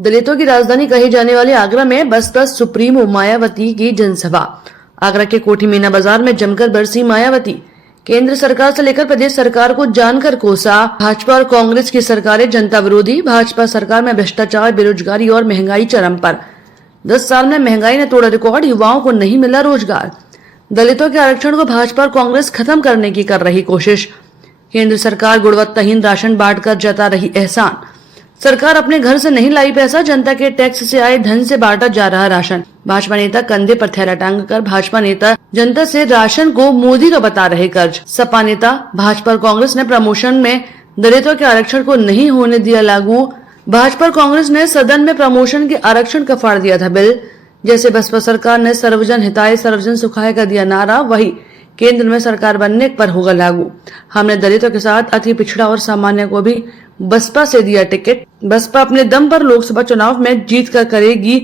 दलितों की राजधानी कही जाने वाली आगरा में बसपा सुप्रीमो मायावती की जनसभा। आगरा के कोठी मीना बाजार में जमकर बरसी मायावती। केंद्र सरकार से लेकर प्रदेश सरकार को जानकर कोसा। भाजपा और कांग्रेस की सरकारें जनता विरोधी। भाजपा सरकार में भ्रष्टाचार, बेरोजगारी और महंगाई चरम पर। 10 साल में महंगाई ने तोड़ा रिकॉर्ड। युवाओं को नहीं मिला रोजगार। दलितों के आरक्षण को भाजपा और कांग्रेस खत्म करने की कर रही कोशिश। केंद्र सरकार गुणवत्ताहीन राशन बांटकर जता रही एहसान। सरकार अपने घर से नहीं लाई पैसा, जनता के टैक्स से आए धन से बांटा जा रहा राशन। भाजपा नेता कंधे पर थैला टांग कर भाजपा नेता जनता से राशन को मोदी का बता रहे कर्ज। सपा नेता भाजपा और कांग्रेस ने प्रमोशन में दलितों के आरक्षण को नहीं होने दिया लागू। भाजपा और कांग्रेस ने सदन में प्रमोशन के आरक्षण का फाड़ दिया था बिल। जैसे बसपा सरकार ने सर्वजन हिताय सर्वजन सुखाय का दिया नारा, वही केंद्र में सरकार बनने पर होगा लागू। हमने दलितों के साथ अति पिछड़ा और सामान्य को भी बसपा से दिया टिकट। बसपा अपने दम पर लोकसभा चुनाव में जीत कर करेगी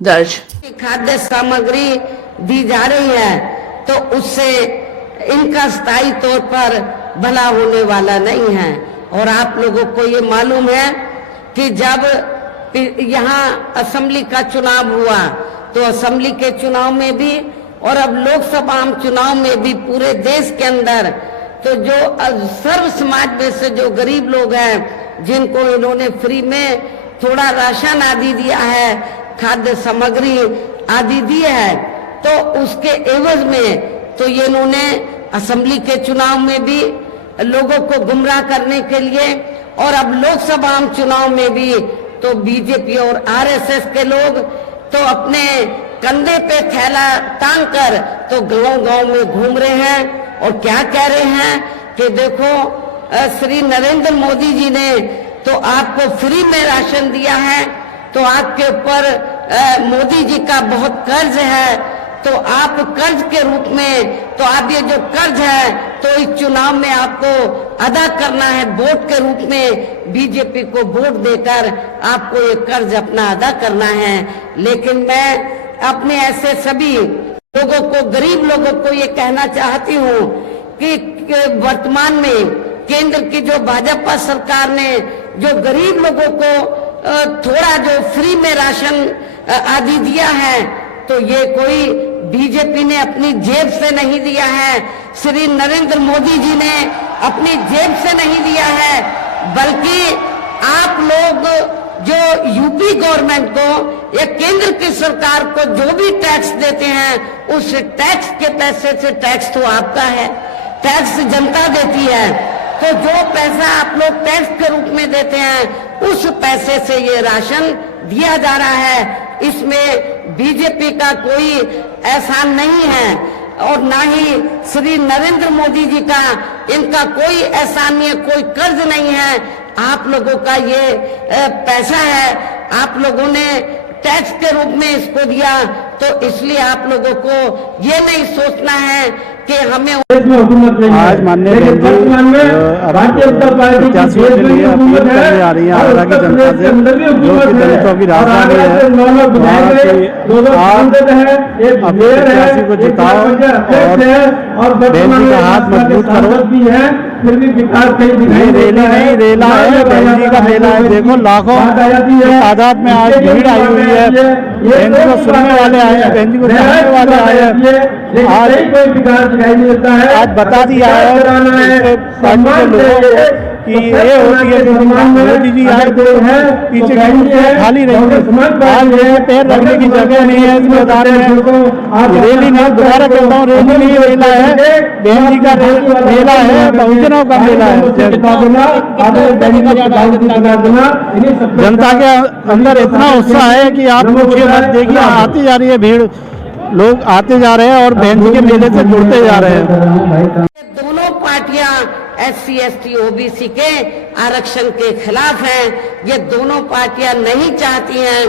दर्ज। खाद्य सामग्री दी जा रही है तो उससे इनका स्थायी तौर पर भला होने वाला नहीं है। और आप लोगों को ये मालूम है कि जब यहाँ असेंबली का चुनाव हुआ तो असेंबली के चुनाव में भी और अब लोकसभा चुनाव में भी पूरे देश के अंदर तो जो सर्व समाज में से जो गरीब लोग हैं जिनको इन्होंने फ्री में थोड़ा राशन आदि दिया है, खाद्य सामग्री आदि दी है, तो उसके एवज में तो ये इन्होंने असेंबली के चुनाव में भी लोगों को गुमराह करने के लिए और अब लोकसभा चुनाव में भी तो बीजेपी और आरएसएस के लोग तो अपने कंधे पे थैला टांग कर तो गांव-गांव में घूम रहे हैं और क्या कह रहे हैं कि देखो श्री नरेंद्र मोदी जी ने तो आपको फ्री में राशन दिया है, तो आपके ऊपर मोदी जी का बहुत कर्ज है, तो आप कर्ज के रूप में तो आप ये जो कर्ज है तो इस चुनाव में आपको अदा करना है। वोट के रूप में बीजेपी को वोट देकर आपको ये कर्ज अपना अदा करना है। लेकिन मैं अपने ऐसे सभी लोगों को, गरीब लोगों को ये कहना चाहती हूँ कि वर्तमान में केंद्र की जो भाजपा सरकार ने जो गरीब लोगों को थोड़ा जो फ्री में राशन आदि दिया है तो ये कोई बीजेपी ने अपनी जेब से नहीं दिया है, श्री नरेंद्र मोदी जी ने अपनी जेब से नहीं दिया है, बल्कि आप लोग जो यूपी गवर्नमेंट को या केंद्र की सरकार को जो भी टैक्स देते हैं उस टैक्स के पैसे से, टैक्स तो आपका है, टैक्स जनता देती है, तो जो पैसा आप लोग टैक्स के रूप में देते हैं उस पैसे से ये राशन दिया जा रहा है। इसमें बीजेपी का कोई एहसान नहीं है और ना ही श्री नरेंद्र मोदी जी का इनका कोई एहसान नहीं है, कोई कर्ज नहीं है। आप लोगों का ये पैसा है, आप लोगों ने टैक्स के रूप में इसको दिया, तो इसलिए आप लोगों को ये नहीं सोचना है कि हमें आज माननीय भारतीय जनता पार्टी के लिए अपील करने आ रही है आगरा की जनता से, जो कि दलितों की राजधानी है, आप अपने प्रत्याशी को जिताओ और बहन जी का हाथ मजबूत करो। फिर भी विकास नहीं, रैली नहीं, रेला है, बहन जी का मेला है। देखो लाखों तादाद में आज भीड़ आई हुई है, बहन जी को सुनने वाले आए हैं, बहन जी को जानने वाले आए हैं। आज कोई विकास दिखाई नहीं देता है। आज बता दिया है पार्टी के लोगों कि ये होती है कि मोदी जी आए तो पीछे खाली रहेंगे। आज पैर रखने की जगह नहीं है इस मैदान में। रैली नहीं, दोबारा कहता हूँ, रैली नहीं, रेला है, बहन जी का मेला है, बहुजनों का मेला है। जनता के अंदर इतना उत्साह है कि आप पूछिए मत। देखिए आती जा रही है भीड़, लोग आते जा रहे हैं और बहन जी के मेले से जुड़ते जा रहे हैं। दोनों पार्टियां SC ST OBC के आरक्षण के खिलाफ हैं। ये दोनों पार्टियां नहीं चाहती हैं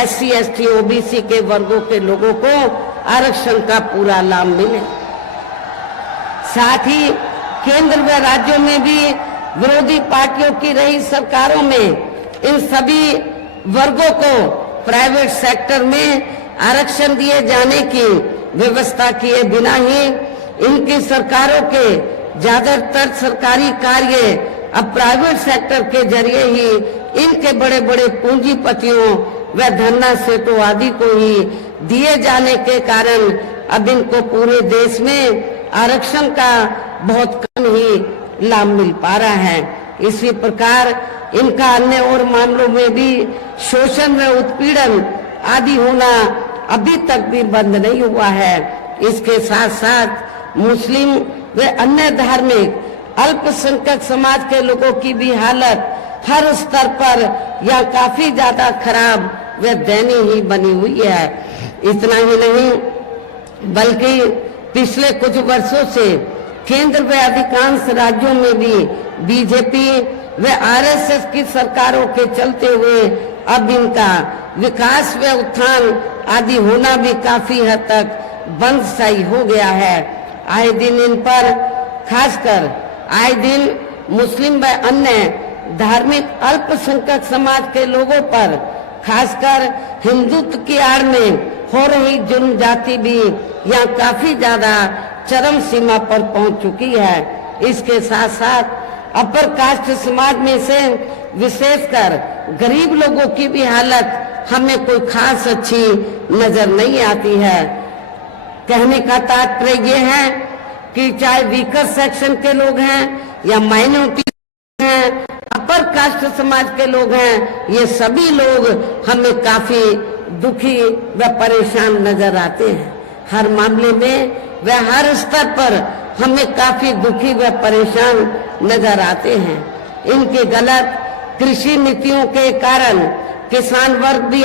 SC ST OBC के वर्गों के लोगों को आरक्षण का पूरा लाभ मिले। साथ ही केंद्र व राज्यों में भी विरोधी पार्टियों की रही सरकारों में इन सभी वर्गों को प्राइवेट सेक्टर में आरक्षण दिए जाने की व्यवस्था किए बिना ही इनकी सरकारों के ज्यादातर सरकारी कार्य अब प्राइवेट सेक्टर के जरिए ही इनके बड़े बड़े पूंजीपतियों व धन्ना सेठों आदि को ही दिए जाने के कारण अब इनको पूरे देश में आरक्षण का बहुत कम ही लाभ मिल पा रहा है। इसी प्रकार इनका अन्य और मामलों में भी शोषण व उत्पीड़न आदि होना अभी तक भी बंद नहीं हुआ है। इसके साथ साथ मुस्लिम व अन्य धार्मिक अल्पसंख्यक समाज के लोगों की भी हालत हर स्तर पर या काफी ज्यादा खराब व दयनीय ही बनी हुई है। इतना ही नहीं बल्कि पिछले कुछ वर्षों से केंद्र व अधिकांश राज्यों में भी बीजेपी व आरएसएस की सरकारों के चलते हुए अब इनका विकास व उत्थान आदि होना भी काफी हद तक बंद सा हो गया है। आए दिन इन पर खासकर आए दिन मुस्लिम व अन्य धार्मिक अल्पसंख्यक समाज के लोगों पर खासकर हिंदुत्व की आड़ में हो रही जुल्म जाति भी यहाँ काफी ज्यादा चरम सीमा पर पहुंच चुकी है। इसके साथ साथ अपर कास्ट समाज में से विशेषकर गरीब लोगों की भी हालत हमें कोई खास अच्छी नजर नहीं आती है। कहने का तात्पर्य ये है कि चाहे वीकर सेक्शन के लोग हैं या माइनॉरिटी हैं, अपर कास्ट समाज के लोग हैं, ये सभी लोग हमें काफी दुखी व परेशान नजर आते हैं। हर मामले में व हर स्तर पर हमें काफी दुखी व परेशान नजर आते हैं। इनके गलत कृषि नीतियों के कारण किसान वर्ग भी